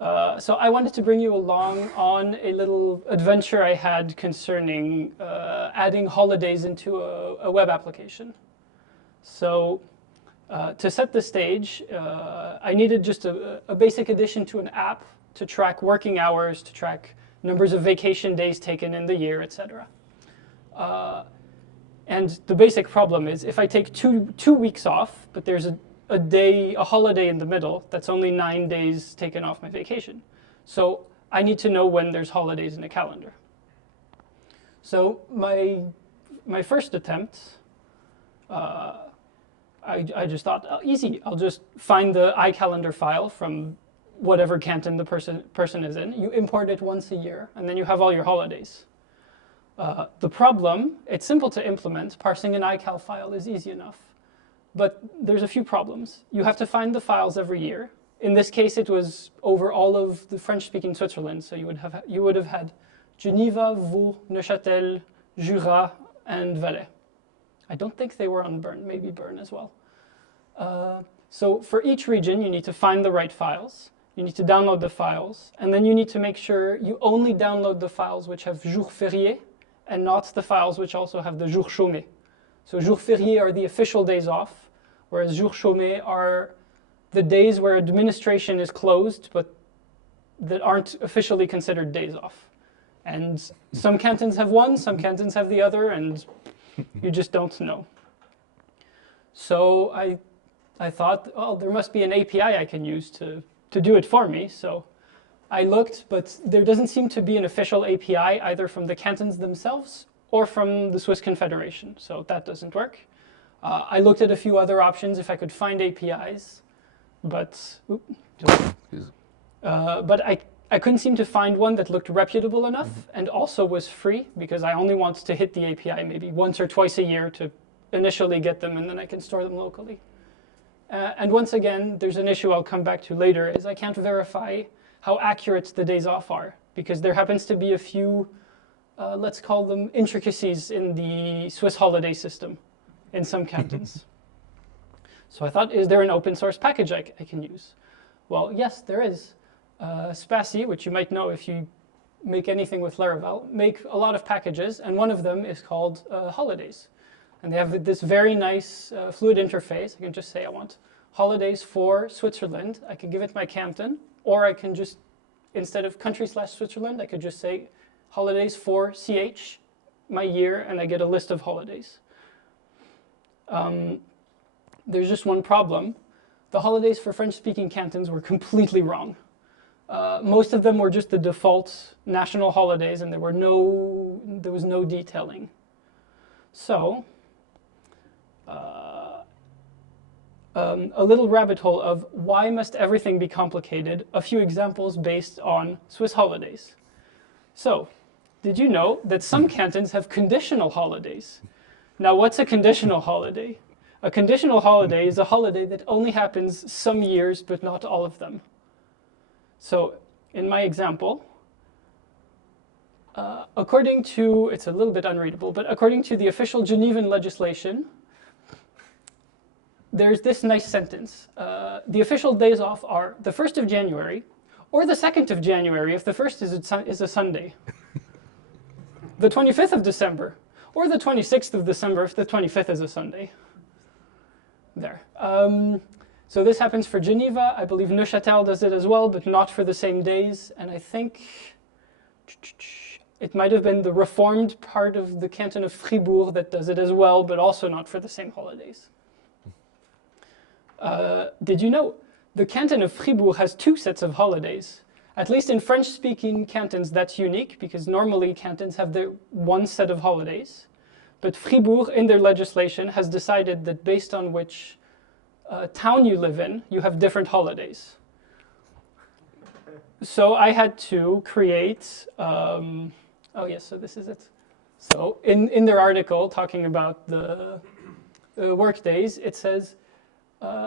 So I wanted to bring you along on a little adventure I had concerning adding holidays into a web application. So to set the stage, I needed just a basic addition to an app to track working hours, to track numbers of vacation days taken in the year, etc. And the basic problem is if I take two weeks off, but there's a holiday in the middle, that's only 9 days taken off my vacation. So I need to know when there's holidays in a calendar. So my first attempt, I just thought, oh, easy. I'll just find the iCalendar file from whatever canton the person is in. You import it once a year, and then you have all your holidays. The problem, it's simple to implement. Parsing an iCal file is easy enough. But there's a few problems. You have to find the files every year. In this case, it was over all of the French-speaking Switzerland. So you would have had Geneva, Vaud, Neuchâtel, Jura, and Valais. I don't think they were on Bern, maybe Bern as well. So for each region, you need to find the right files. You need to download the files. And then you need to make sure you only download the files which have jours fériés and not the files which also have the jours chômés. So jours fériés are the official days off, whereas jours chômés are the days where administration is closed, but that aren't officially considered days off. And some cantons have one, some cantons have the other, and you just don't know. So I thought, oh, there must be an API I can use to do it for me. So I looked, but there doesn't seem to be an official API either from the cantons themselves or from the Swiss Confederation. So that doesn't work. I looked at a few other options if I could find APIs, but I couldn't seem to find one that looked reputable enough and also was free, because I only want to hit the API maybe once or twice a year to initially get them, and then I can store them locally. And once again, there's an issue I'll come back to later, is I can't verify how accurate the days off are, because there happens to be a few, let's call them intricacies in the Swiss holiday system in some cantons. So I thought, is there an open source package I can use? Well, yes, there is. Spatie, which you might know if you make anything with Laravel, make a lot of packages, and one of them is called holidays. And they have this very nice fluid interface. I can just say I want holidays for Switzerland. I can give it my canton, or I can just, instead of country/Switzerland, I could just say holidays for CH, my year, and I get a list of holidays. There's just one problem. The holidays for French-speaking cantons were completely wrong. Most of them were just the default national holidays, and there was no detailing. So, a little rabbit hole of why must everything be complicated? A few examples based on Swiss holidays. So, did you know that some cantons have conditional holidays? Now, what's a conditional holiday? A conditional holiday is a holiday that only happens some years, but not all of them. So, in my example, according to, it's a little bit unreadable, but according to the official Genevan legislation, there's this nice sentence. The official days off are the 1st of January, or the 2nd of January if the 1st is a Sunday, the 25th of December, or the 26th of December if the 25th is a Sunday. There. So this happens for Geneva. I believe Neuchâtel does it as well, but not for the same days. And I think it might have been the reformed part of the canton of Fribourg that does it as well, but also not for the same holidays. Did you know the canton of Fribourg has 2 sets of holidays? At least in French-speaking cantons, that's unique, because normally cantons have their one set of holidays. But Fribourg, in their legislation, has decided that based on which town you live in, you have different holidays. So I had to create, oh yes, so this is it. So in their article talking about the work days, it says,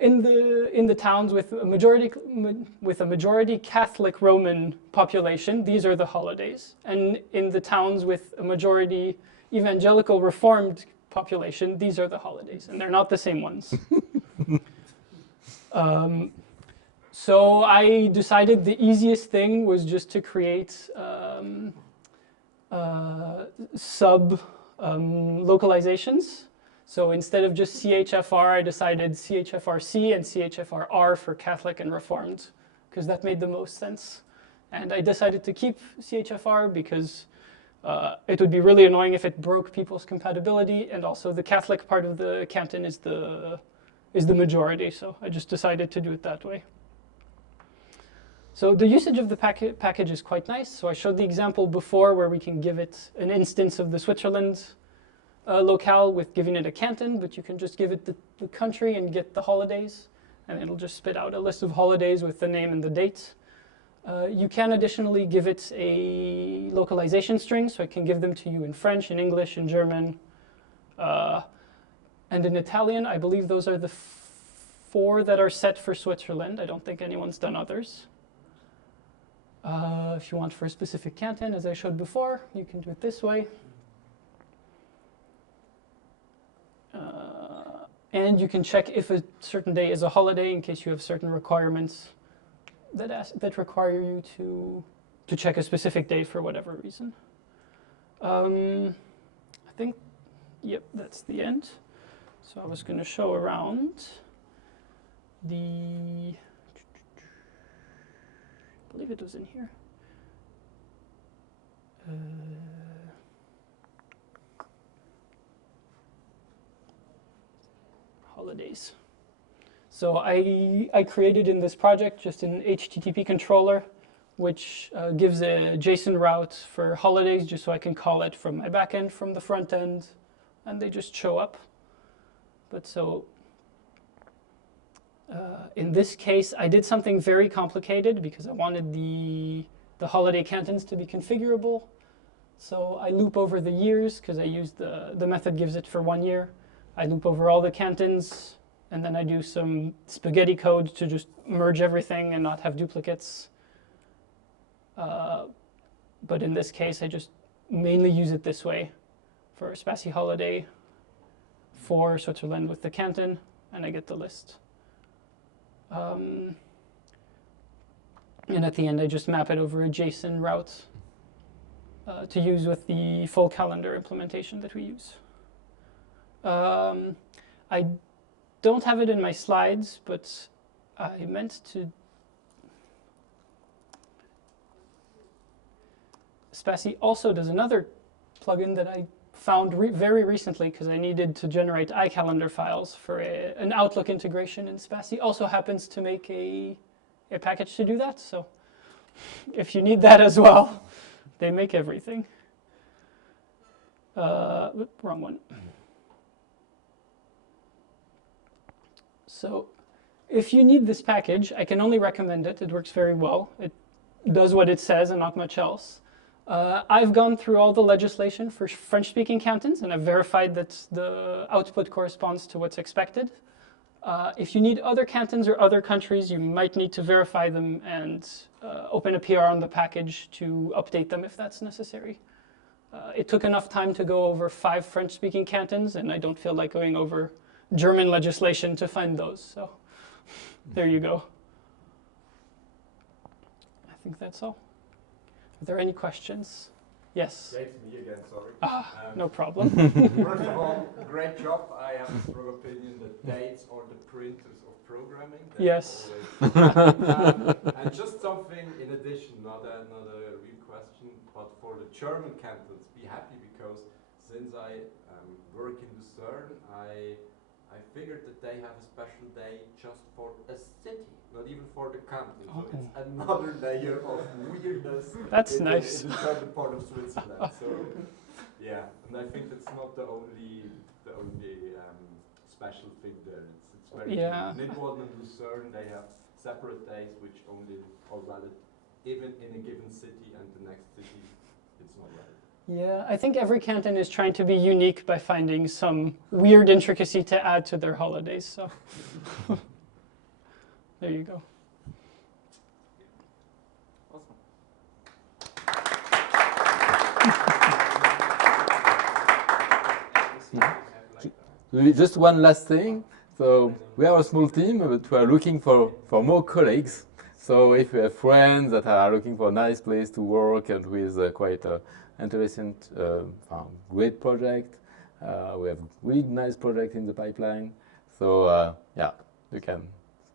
in the towns with a majority Catholic Roman population, these are the holidays. And in the towns with a majority Evangelical Reformed population, these are the holidays. And they're not the same ones. So I decided the easiest thing was just to create sub localizations. So instead of just CHFR, I decided CHFRC and CHFRR for Catholic and Reformed, because that made the most sense. And I decided to keep CHFR because it would be really annoying if it broke people's compatibility, and also the Catholic part of the canton is the majority, so I just decided to do it that way. So the usage of the package is quite nice. So I showed the example before where we can give it an instance of the Switzerland locale with giving it a canton, but you can just give it the country and get the holidays, and it'll just spit out a list of holidays with the name and the date. You can additionally give it a localization string, so I can give them to you in French, in English, in German, and in Italian. I believe those are the 4 that are set for Switzerland. I don't think anyone's done others. If you want for a specific canton, as I showed before, you can do it this way. And you can check if a certain day is a holiday in case you have certain requirements that require you to check a specific day for whatever reason. I think, yep, that's the end. So I was going to show around the, I believe it was in here. Holidays. So I created in this project just an HTTP controller, which gives a JSON route for holidays, just so I can call it from my backend, from the front end, and they just show up. But so in this case, I did something very complicated because I wanted the holiday cantons to be configurable. So I loop over the years because I used the method gives it for 1 year. I loop over all the cantons, and then I do some spaghetti code to just merge everything and not have duplicates. But in this case, I just mainly use it this way for Spassy holiday for Switzerland with the canton, and I get the list. And at the end, I just map it over a JSON route to use with the full calendar implementation that we use. I don't have it in my slides, but I meant to. Spassy also does another plugin that I found very recently because I needed to generate iCalendar files for an Outlook integration, and Spassy also happens to make a package to do that. So if you need that as well, they make everything. Wrong one. So if you need this package, I can only recommend it. It works very well. It does what it says and not much else. I've gone through all the legislation for French-speaking cantons, and I've verified that the output corresponds to what's expected. If you need other cantons or other countries, you might need to verify them and open a PR on the package to update them if that's necessary. It took enough time to go over 5 French-speaking cantons, and I don't feel like going over German legislation to find those. So there you go. I think that's all. Are there any questions? Yes? Yeah, it's me again, sorry. No problem. First of all, great job. I have a strong opinion that dates are the printers of programming. That's Yes. And just something in addition, not a real question, but for the German cantons, be happy because since I work in Lucerne, I figured that they have a special day just for a city, not even for the canton. So it's another layer of weirdness. That's nice. In the southern part of Switzerland. So yeah, and I think that's not the only special thing there. It's very Nidwald and Lucerne, they have separate days which only are valid even in a given city, and the next city it's not valid. Yeah, I think every canton is trying to be unique by finding some weird intricacy to add to their holidays. So there you go. Awesome. Just one last thing. So we are a small team, but we are looking for more colleagues. So if you have friends that are looking for a nice place to work and with quite a interesting, great project, we have really nice project in the pipeline. So yeah, you can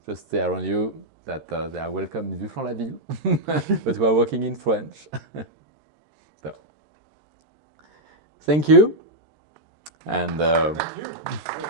just say around you that they are welcome in Vue-Flandre-la-Ville, but we are working in French. So, thank you. And Thank you.